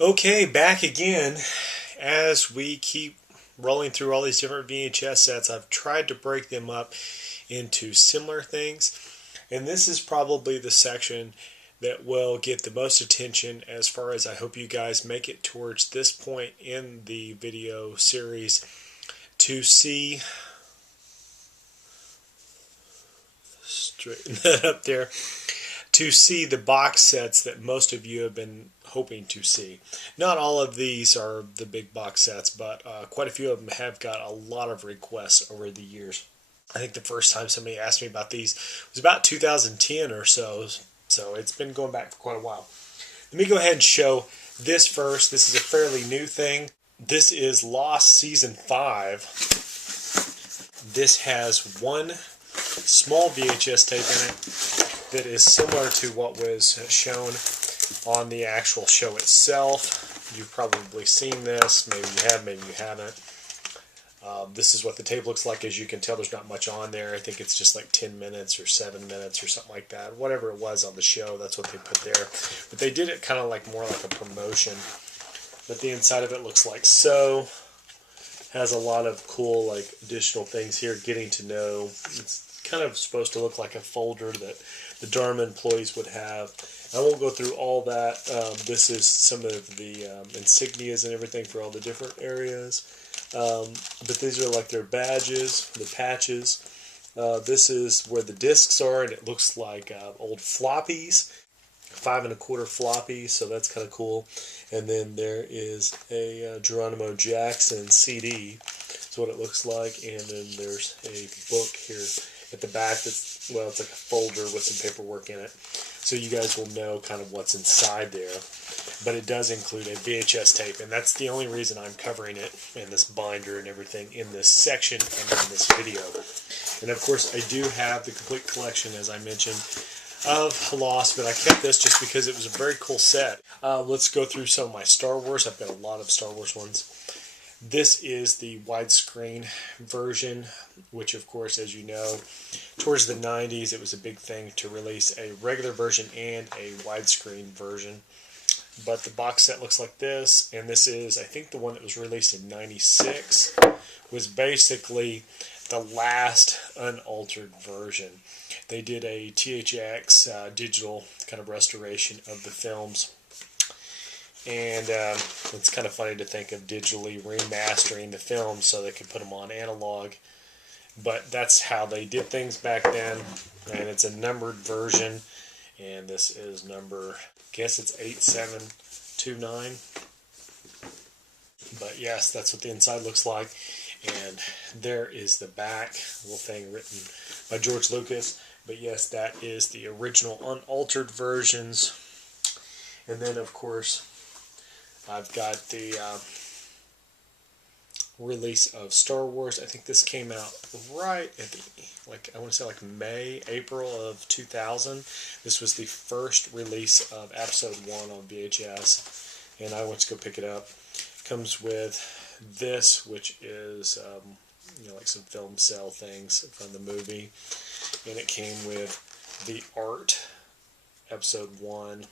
Okay, back again. As we keep rolling through all these different VHS sets, I've tried to break them up into similar things. And this is probably the section that will get the most attention as far as I hope you guys make it towards this point in the video series to see, straighten that up there, to see the box sets that most of you have been hoping to see. Not all of these are the big box sets, but quite a few of them have got a lot of requests over the years. I think the first time somebody asked me about these was about 2010 or so, so it's been going back for quite a while. Let me go ahead and show this first. This is a fairly new thing. This is Lost Season 5. This has one small VHS tape in it that is similar to what was shown on the actual show itself. You've probably seen this. Maybe you have, maybe you haven't. This is what the tape looks like. As you can tell, there's not much on there. I think it's just like 10 minutes or 7 minutes or something like that. Whatever it was on the show, that's what they put there. But they did it kind of like more like a promotion. But the inside of it looks like so. Has a lot of cool like additional things here. Getting to know. It's kind of supposed to look like a folder that the Dharma employees would have. I won't go through all that. This is some of the insignias and everything for all the different areas. But these are like their badges, the patches. This is where the discs are, and it looks like old floppies, 5 1/4 floppies, so that's kind of cool. And then there is a Geronimo Jackson CD. That's what it looks like. And then there's a book here at the back that's, well, it's like a folder with some paperwork in it. So you guys will know kind of what's inside there. But it does include a VHS tape, and that's the only reason I'm covering it in this binder and everything in this section and in this video. And of course, I do have the complete collection, as I mentioned, of Lost, but I kept this just because it was a very cool set. Let's go through some of my Star Wars. I've got a lot of Star Wars ones. This is the widescreen version, which of course, as you know, towards the 90s, it was a big thing to release a regular version and a widescreen version. But the box set looks like this, and this is, I think, the one that was released in 96, was basically the last unaltered version. They did a THX digital kind of restoration of the films. And it's kind of funny to think of digitally remastering the films so they could put them on analog. But that's how they did things back then. And it's a numbered version. And this is number, I guess it's 8729. But yes, that's what the inside looks like. And there is the back, little thing written by George Lucas. But yes, that is the original unaltered versions. And then, of course, I've got the release of Star Wars. I think this came out right at the, like, I want to say like May, April of 2000. This was the first release of Episode 1 on VHS, and I went to go pick it up. Comes with this, which is like some film cell things from the movie, and it came with the art. Episode 1,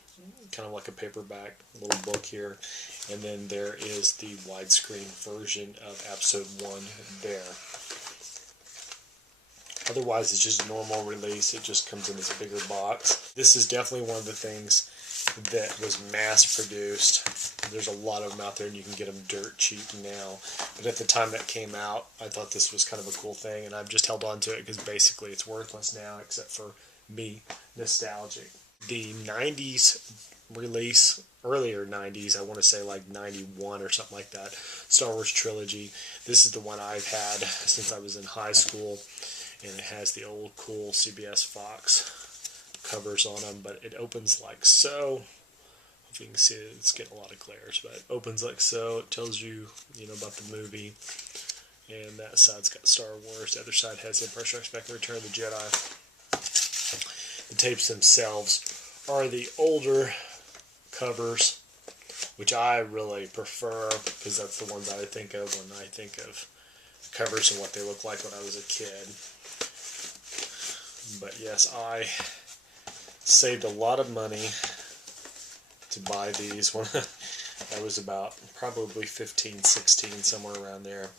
kind of like a paperback little book here, and then there is the widescreen version of Episode 1 there. Otherwise, it's just a normal release. It just comes in this bigger box. This is definitely one of the things that was mass-produced. There's a lot of them out there, and you can get them dirt cheap now. But at the time that came out, I thought this was kind of a cool thing, and I've just held on to it because basically it's worthless now, except for me, nostalgic. The 90s release, earlier 90s, I want to say like 91 or something like that, Star Wars trilogy. This is the one I've had since I was in high school, and it has the old cool CBS Fox covers on them, but it opens like so. If you can see it, it's getting a lot of glares, but it opens like so. It tells you, about the movie, and that side's got Star Wars. The other side has The Empire Strikes Back and Return of the Jedi. The tapes themselves are the older covers, which I really prefer because that's the ones I think of when I think of covers and what they look like when I was a kid. But yes, I saved a lot of money to buy these when I was about probably 15, 16, somewhere around there.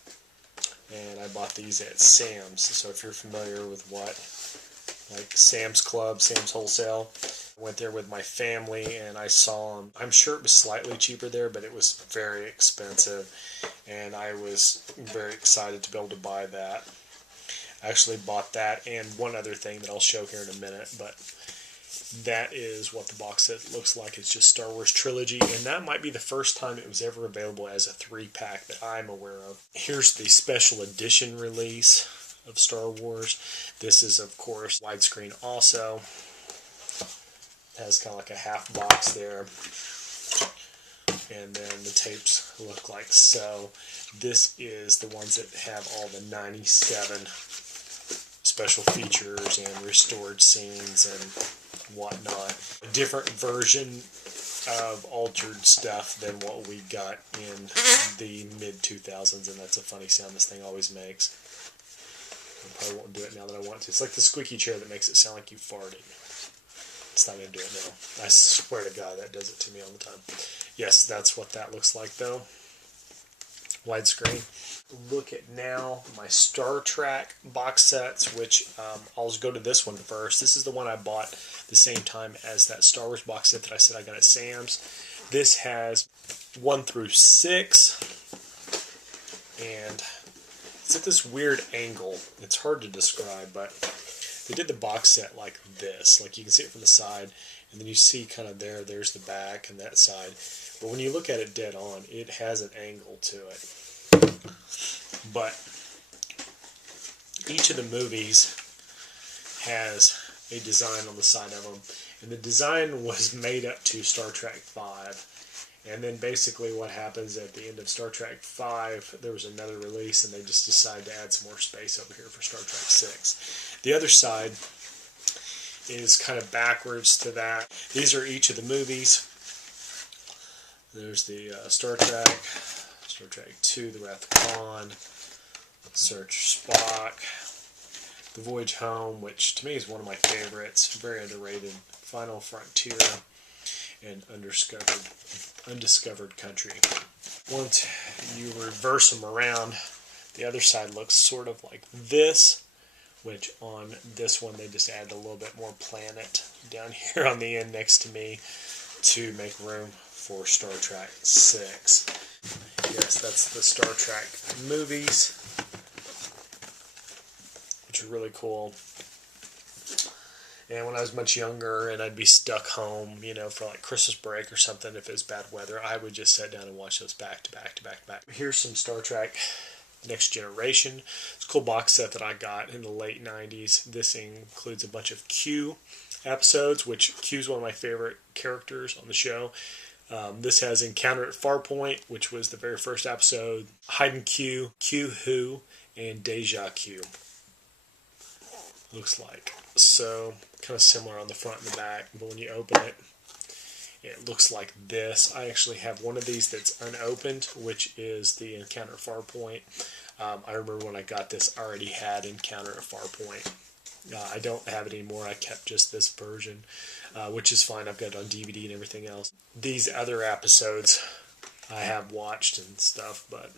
And I bought these at Sam's. So if you're familiar with what, like Sam's Club, Sam's Wholesale, I went there with my family and I saw them. I'm sure it was slightly cheaper there, but it was very expensive. And I was very excited to be able to buy that. I actually bought that and one other thing that I'll show here in a minute, but that is what the box set looks like. It's just Star Wars Trilogy, and that might be the first time it was ever available as a 3-pack that I'm aware of. Here's the special edition release of Star Wars. This is, of course, widescreen also. It has kind of like a half box there. And then the tapes look like so. This is the ones that have all the 97 special features and restored scenes and whatnot. A different version of altered stuff than what we got in the mid-2000s, and that's a funny sound this thing always makes. I probably won't do it now that I want to. It's like the squeaky chair that makes it sound like you farted. It's not going to do it now. I swear to God, that does it to me all the time. Yes, that's what that looks like, though. Widescreen. Look at now my Star Trek box sets, which I'll just go to this one first. This is the one I bought the same time as that Star Wars box set that I said I got at Sam's. This has 1 through 6, and it's at this weird angle. It's hard to describe, but they did the box set like this. Like you can see it from the side, and then you see kind of there's the back and that side. But when you look at it dead on, it has an angle to it. But each of the movies has a design on the side of them. And the design was made up to Star Trek V. And then basically what happens at the end of Star Trek V, there was another release and they just decided to add some more space over here for Star Trek VI. The other side is kind of backwards to that. These are each of the movies. There's the Star Trek II, The Wrath of Khan, Search Spock, The Voyage Home, which to me is one of my favorites, very underrated, Final Frontier, and Undiscovered Country. Once you reverse them around, the other side looks sort of like this, which on this one they just added a little bit more planet down here on the end next to me to make room for Star Trek VI. Yes, that's the Star Trek movies, which are really cool. And when I was much younger and I'd be stuck home, for like Christmas break or something, if it was bad weather, I would just sit down and watch those back to back to back to back. Here's some Star Trek Next Generation. It's a cool box set that I got in the late 90s. This includes a bunch of Q episodes, which Q is one of my favorite characters on the show. This has Encounter at Farpoint, which was the very first episode, Hidden Q, Q Who, and Deja Q. Looks like. So, kind of similar on the front and the back, but when you open it, it looks like this. I actually have one of these that's unopened, which is the Encounter at Farpoint. I remember when I got this, I already had Encounter at Farpoint. I don't have it anymore. I kept just this version, which is fine. I've got it on DVD and everything else. These other episodes I have watched and stuff, but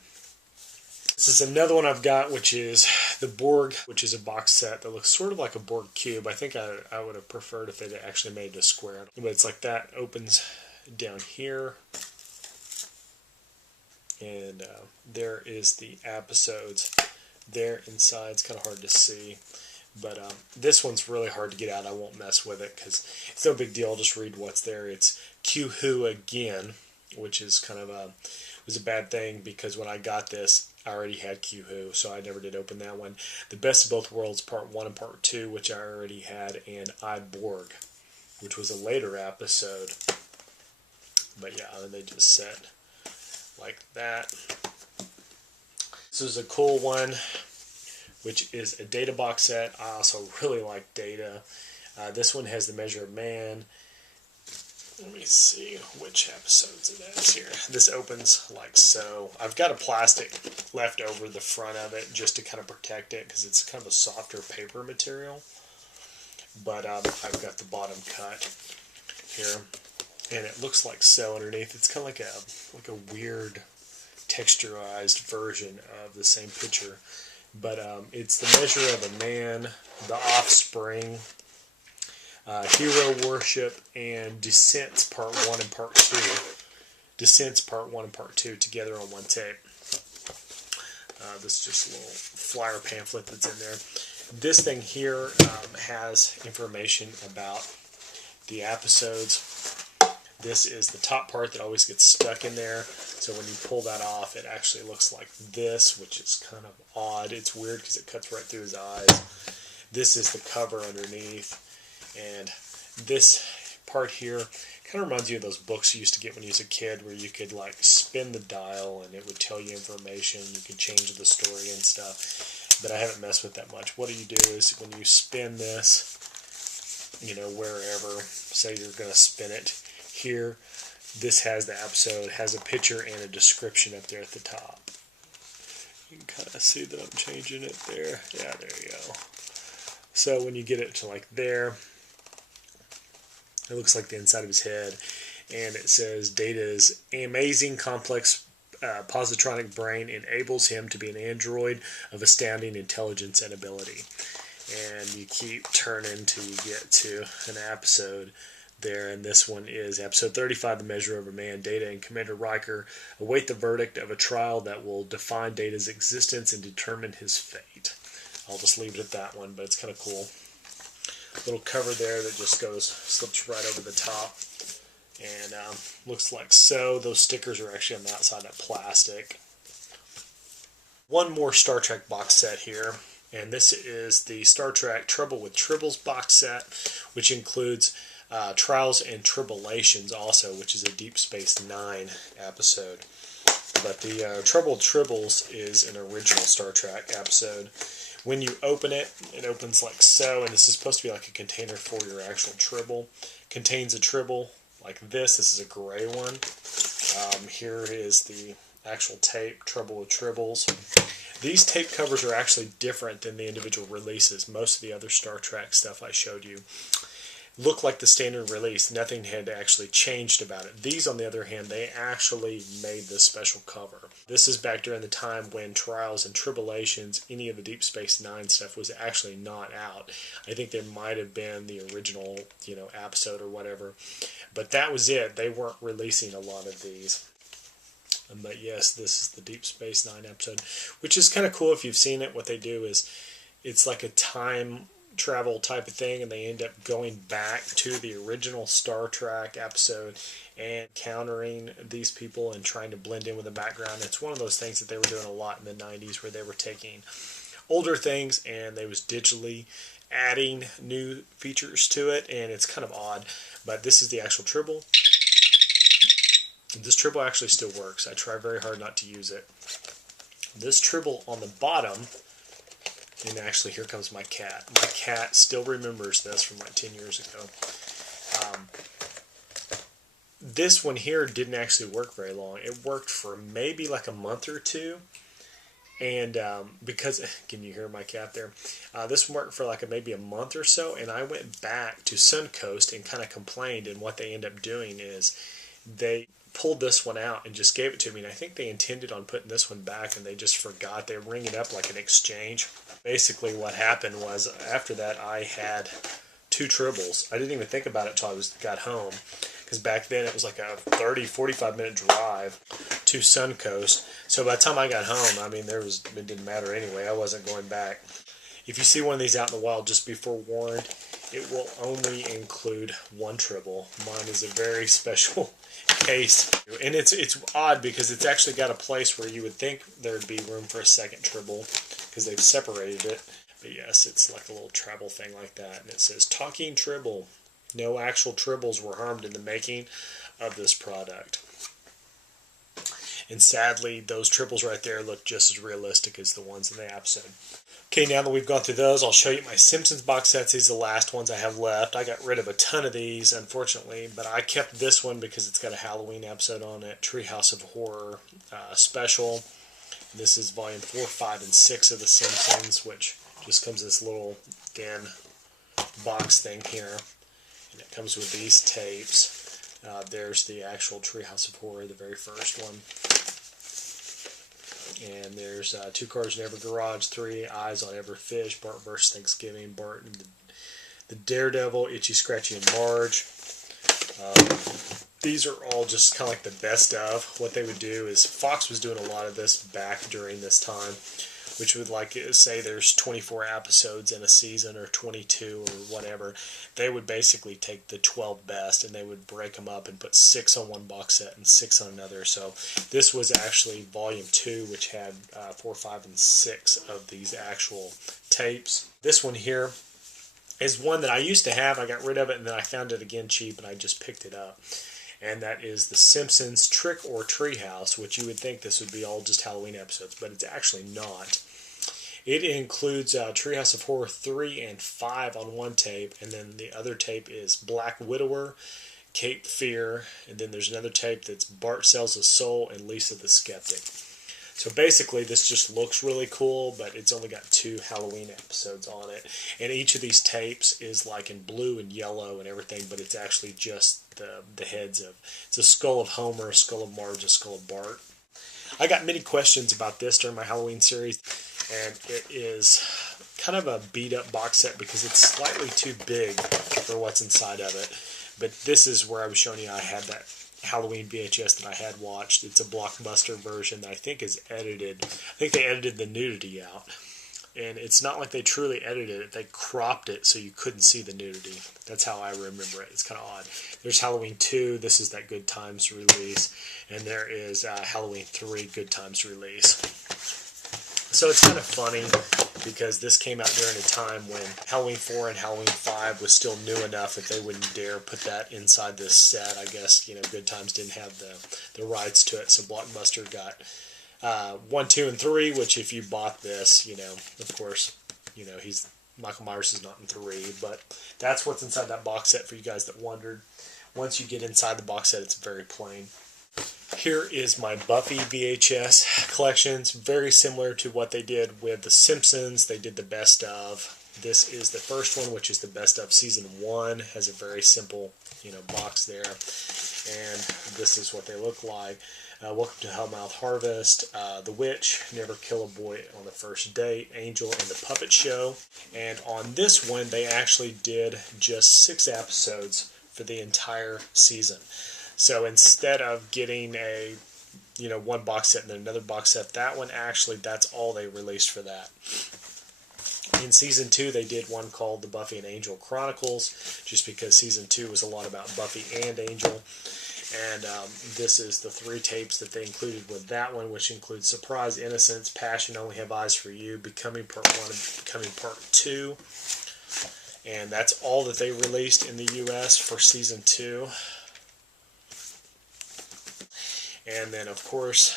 this is another one I've got, which is the Borg, which is a box set that looks sort of like a Borg cube. I think I would have preferred if it actually made it a square, but it's like that. Opens down here, and there is the episodes there inside. It's kind of hard to see. But this one's really hard to get out. I won't mess with it because it's no big deal. I'll just read what's there. It's Q Who again, which is kind of was a bad thing because when I got this, I already had Q Who, so I never did open that one. The Best of Both Worlds, Part 1 and Part 2, which I already had, and I Borg, which was a later episode. But yeah, they just said like that. This is a cool one, which is a Data box set. I also really like Data. This one has The Measure of Man. Let me see which episodes it has here. This opens like so. I've got a plastic left over the front of it just to kind of protect it because it's kind of a softer paper material. But I've got the bottom cut here. and it looks like so underneath. It's kind of like a weird texturized version of the same picture, but it's The Measure of a Man, The Offspring, Hero Worship, and Descents Part 1 and Part 2. Descents Part 1 and Part 2 together on one tape. This is just a little flyer pamphlet that's in there. This thing here has information about the episodes. This is the top part that always gets stuck in there. So when you pull that off, it actually looks like this, which is kind of odd. It's weird because it cuts right through his eyes. This is the cover underneath. And this part here kind of reminds you of those books you used to get when you was a kid, where you could like spin the dial and it would tell you information. You could change the story and stuff. But I haven't messed with that much. What you do is when you spin this, wherever, say you're going to spin it here, this has the episode, has a picture and a description up there at the top. You can kind of see that I'm changing it there. Yeah, there you go. So when you get it to like there, it looks like the inside of his head, and it says Data's amazing complex positronic brain enables him to be an android of astounding intelligence and ability. And you keep turning till you get to an episode there, and this one is episode 35, The Measure of a Man. Data and Commander Riker await the verdict of a trial that will define Data's existence and determine his fate. I'll just leave it at that one, but it's kind of cool. Little cover there that just slips right over the top, and looks like so. Those stickers are actually on the outside of plastic. One more Star Trek box set here, and this is the Star Trek Trouble with Tribbles box set, which includes Trials and Tribulations also, which is a Deep Space Nine episode. But the Trouble with Tribbles is an original Star Trek episode. When you open it, it opens like so, and this is supposed to be like a container for your actual Tribble. Contains a Tribble like this. This is a gray one. Here is the actual tape, Trouble with Tribbles. These tape covers are actually different than the individual releases. Most of the other Star Trek stuff I showed you look like the standard release. Nothing had actually changed about it. These, on the other hand, they actually made this special cover. This is back during the time when Trials and Tribulations, any of the Deep Space Nine stuff, was actually not out. I think there might have been the original, episode or whatever. But that was it. They weren't releasing a lot of these. But yes, this is the Deep Space Nine episode, which is kind of cool if you've seen it. What they do is, it's like a time travel type of thing, and they end up going back to the original Star Trek episode and countering these people and trying to blend in with the background. It's one of those things that they were doing a lot in the 90s, where they were taking older things and they was digitally adding new features to it, and it's kind of odd. But this is the actual Tribble. This Tribble actually still works. I try very hard not to use it. This Tribble on the bottom, and actually here comes my cat. My cat still remembers this from like 10 years ago. This one here didn't actually work very long. It worked for maybe like a month or two. And because, can you hear my cat there? This worked for like maybe a month or so, and I went back to Suncoast and kind of complained, and what they end up doing is they pulled this one out and just gave it to me, and I think they intended on putting this one back, and they just forgot. They ring it up like an exchange. Basically what happened was, after that, I had 2 Tribbles. I didn't even think about it until I got home, because back then it was like a 30-45 minute drive to Suncoast. So by the time I got home, I mean, it didn't matter anyway. I wasn't going back. If you see one of these out in the wild, just be forewarned, it will only include 1 Tribble. Mine is a very special case, and it's odd because it's actually got a place where you would think there'd be room for a second Tribble, because they've separated it. But yes, it's like a little travel thing like that, and it says Talking Tribble. No actual Tribbles were harmed in the making of this product. And sadly, those Tribbles right there look just as realistic as the ones in the episode. Okay, now that we've gone through those, I'll show you my Simpsons box sets. These are the last ones I have left. I got rid of a ton of these, unfortunately, but I kept this one because it's got a Halloween episode on it, Treehouse of Horror special. This is volume 4, 5, and 6 of The Simpsons, which just comes in this little thin box thing here. And it comes with these tapes. There's the actual Treehouse of Horror, the very first one. And there's 2 cars in every garage, 3 eyes on every fish, Bart vs. Thanksgiving, Bart and the Daredevil, Itchy, Scratchy, and Marge. These are all just kind of like the best of. What they would do is, Fox was doing a lot of this back during this time, which would like say there's 24 episodes in a season or 22 or whatever. They would basically take the 12 best and they would break them up and put 6 on one box set and 6 on another. So this was actually volume 2, which had 4, 5, and 6 of these actual tapes. This one here is one that I used to have. I got rid of it and then I found it again cheap and I just picked it up. And that is The Simpsons Trick or Treehouse, which you would think this would be all just Halloween episodes, but it's actually not. It includes Treehouse of Horror 3 and 5 on one tape, and then the other tape is Black Widower, Cape Fear, and then there's another tape that's Bart Sells a Soul and Lisa the Skeptic. So basically this just looks really cool, but it's only got 2 Halloween episodes on it. And each of these tapes is like in blue and yellow and everything, but it's actually just the heads of, it's a skull of Homer, a skull of Marge, a skull of Bart. I got many questions about this during my Halloween series, and it is kind of a beat up box set because it's slightly too big for what's inside of it. But this is where I was showing you I had that Halloween VHS that I had watched. It's a Blockbuster version that I think is edited. I think they edited the nudity out. And it's not like they truly edited it. They cropped it so you couldn't see the nudity. That's how I remember it. It's kind of odd. There's Halloween 2. This is that Good Times release. And there is Halloween 3 Good Times release. So it's kind of funny because this came out during a time when Halloween 4 and Halloween 5 was still new enough that they wouldn't dare put that inside this set. I guess, Good Times didn't have the rights to it, so Blockbuster got 1, 2, and 3, which if you bought this, of course, Michael Myers is not in 3, but that's what's inside that box set for you guys that wondered. Once you get inside the box set, it's very plain. Here is my Buffy VHS collections, very similar to what they did with The Simpsons. They did the best of. This is the first one, which is the best of season 1. Has a very simple, box there. And this is what they look like. Welcome to Hellmouth Harvest, The Witch, Never Kill a Boy on the First Date, Angel and the Puppet Show. And on this one, they actually did just 6 episodes for the entire season. So instead of getting a, one box set and then another box set, that one actually, that's all they released for that. In season 2, they did one called The Buffy and Angel Chronicles, just because season 2 was a lot about Buffy and Angel. And this is the 3 tapes that they included with that one, which includes Surprise, Innocence, Passion, Only Have Eyes for You, Becoming Part 1, and Becoming Part 2. And that's all that they released in the U.S. for season 2. And then, of course,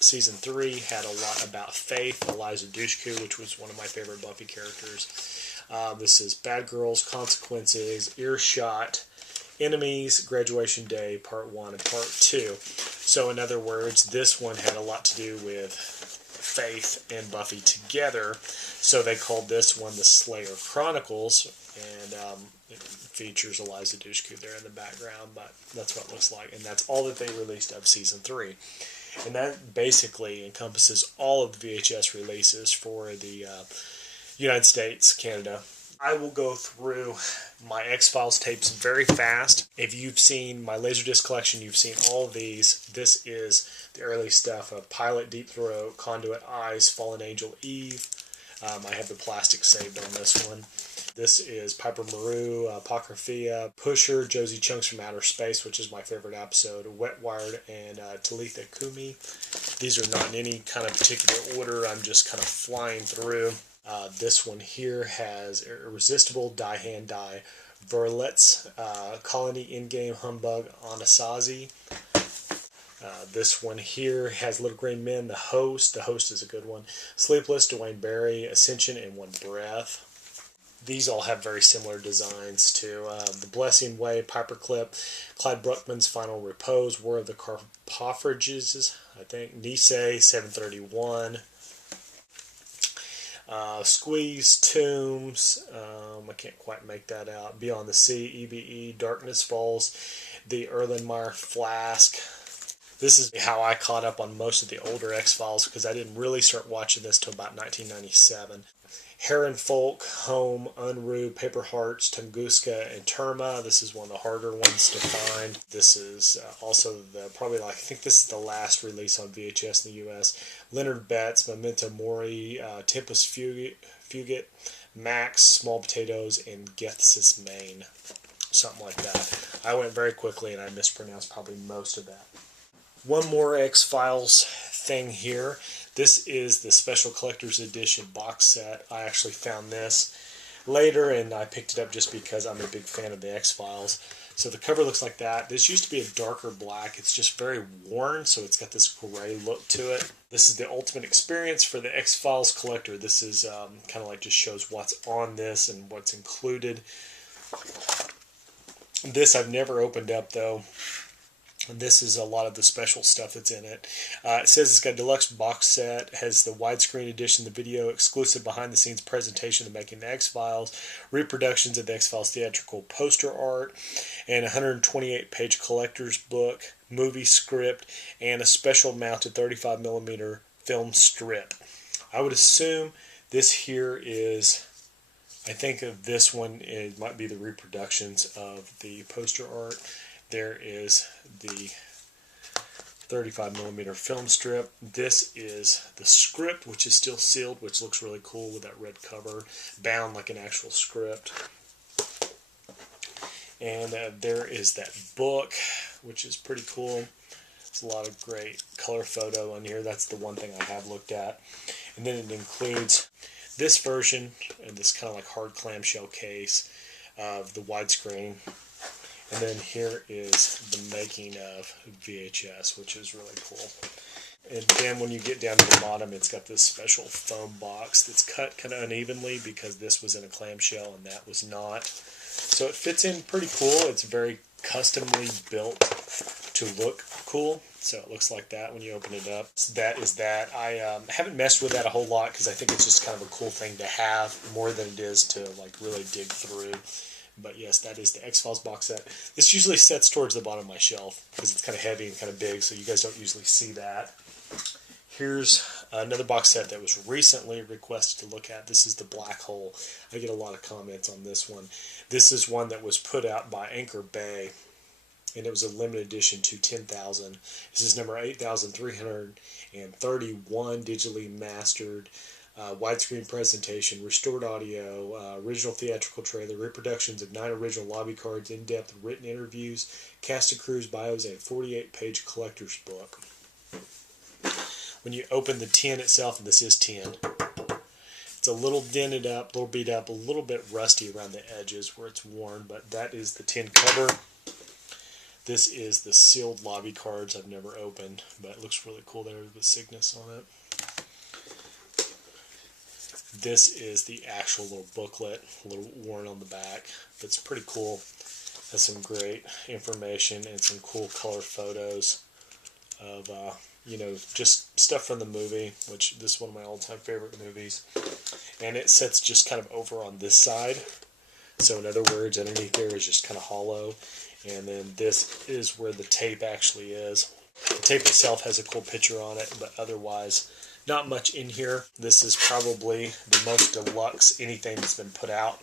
season 3 had a lot about Faith, Eliza Dushku, which was one of my favorite Buffy characters. This is Bad Girls, Consequences, Earshot, Enemies, Graduation Day, Part 1 and Part 2. So, in other words, this one had a lot to do with Faith and Buffy together. So they called this one the Slayer Chronicles, and it features Eliza Dushku there in the background, but that's what it looks like. And that's all that they released of season 3. And that basically encompasses all of the VHS releases for the United States, Canada. I will go through my X-Files tapes very fast. If you've seen my Laserdisc collection, you've seen all of these. This is the early stuff of Pilot, Deep Throat, Conduit, Eyes, Fallen Angel, Eve. I have the plastic saved on this one. This is Piper Maru, Apocrypha, Pusher, Josie Chunks from Outer Space, which is my favorite episode, Wet Wired, and Talitha Kumi. These are not in any kind of particular order. I'm just kind of flying through. This one here has Irresistible, Die Hand Die, Verlet's, Colony In-Game Humbug, Anasazi. This one here has Little Green Men, The Host. The Host is a good one. Sleepless, Dwayne Barry, Ascension, and One Breath. These all have very similar designs to The Blessing Way, Paperclip, Clyde Bruckman's Final Repose, War of the Carpophrages, I think, Nisei, 731. Squeeze, Tombs, I can't quite make that out. Beyond the Sea, EVE, Darkness Falls, the Erlenmeyer Flask. This is how I caught up on most of the older X-Files, because I didn't really start watching this till about 1997. Herrenfolk, Home, Unruh, Paper Hearts, Tunguska, and Terma. This is one of the harder ones to find. This is also I think this is the last release on VHS in the U.S. Leonard Betts, Memento Mori, Tempest Fugit, Max, Small Potatoes, and Gethsis Main. Something like that. I went very quickly and I mispronounced probably most of that. One more X-Files thing here. This is the Special Collector's Edition box set. I actually found this later and I picked it up just because I'm a big fan of the X-Files. So the cover looks like that. This used to be a darker black. It's just very worn, so it's got this gray look to it. This is the ultimate experience for the X-Files collector. This is kind of like just shows what's on this and what's included. This I've never opened up though. This is a lot of the special stuff that's in it. It says it's got a deluxe box set, has the widescreen edition, the video exclusive behind-the-scenes presentation of making the X-Files, reproductions of the X-Files theatrical poster art, and a 128-page collector's book, movie script, and a special mounted 35mm film strip. I would assume this here is, I think of this one, it might be the reproductions of the poster art. There is the 35mm film strip. This is the script, which is still sealed, which looks really cool with that red cover, bound like an actual script. And there is that book, which is pretty cool. There's a lot of great color photo on here. That's the one thing I have looked at. And then it includes this version, and this kind of like hard clamshell case of the widescreen. And then here is the making of VHS, which is really cool. And then when you get down to the bottom, it's got this special foam box that's cut kind of unevenly because this was in a clamshell and that was not. So it fits in pretty cool. It's very customly built to look cool. So it looks like that when you open it up. So that is that. I haven't messed with that a whole lot because I think it's just kind of a cool thing to have more than it is to like really dig through. But yes, that is the X-Files box set. This usually sets towards the bottom of my shelf because it's kind of heavy and kind of big, so you guys don't usually see that. Here's another box set that was recently requested to look at. This is the Black Hole. I get a lot of comments on this one. This is one that was put out by Anchor Bay, and it was a limited edition to 10,000. This is number 8,331, digitally mastered. Widescreen presentation, restored audio, original theatrical trailer, reproductions of 9 original lobby cards, in-depth written interviews, cast and crews bios, and a 48-page collector's book. When you open the tin itself, and this is tin, it's a little dented up, a little beat up, a little bit rusty around the edges where it's worn, but that is the tin cover. This is the sealed lobby cards I've never opened, but it looks really cool there with the Cygnus on it. This is the actual little booklet, a little worn on the back, but it's pretty cool. Has some great information and some cool color photos of, just stuff from the movie, which this is one of my all-time favorite movies. And it sits just kind of over on this side. So in other words, underneath there is just kind of hollow. And then this is where the tape actually is. The tape itself has a cool picture on it, but otherwise not much in here. This is probably the most deluxe anything that's been put out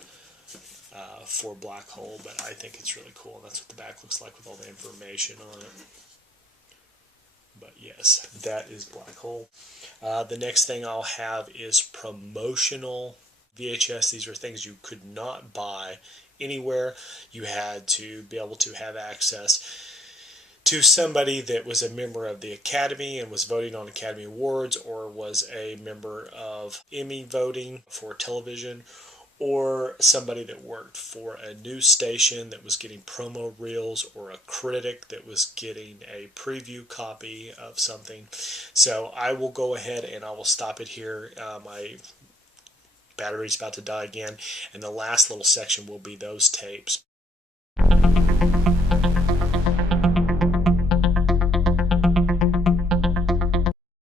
for Black Hole, but I think it's really cool. That's what the back looks like with all the information on it. But yes, that is Black Hole. The next thing I'll have is promotional VHS. These are things you could not buy anywhere. You had to be able to have access to somebody that was a member of the Academy and was voting on Academy Awards, or was a member of Emmy voting for television, or somebody that worked for a news station that was getting promo reels, or a critic that was getting a preview copy of something. So I will go ahead and I will stop it here. My battery's about to die again, and the last little section will be those tapes.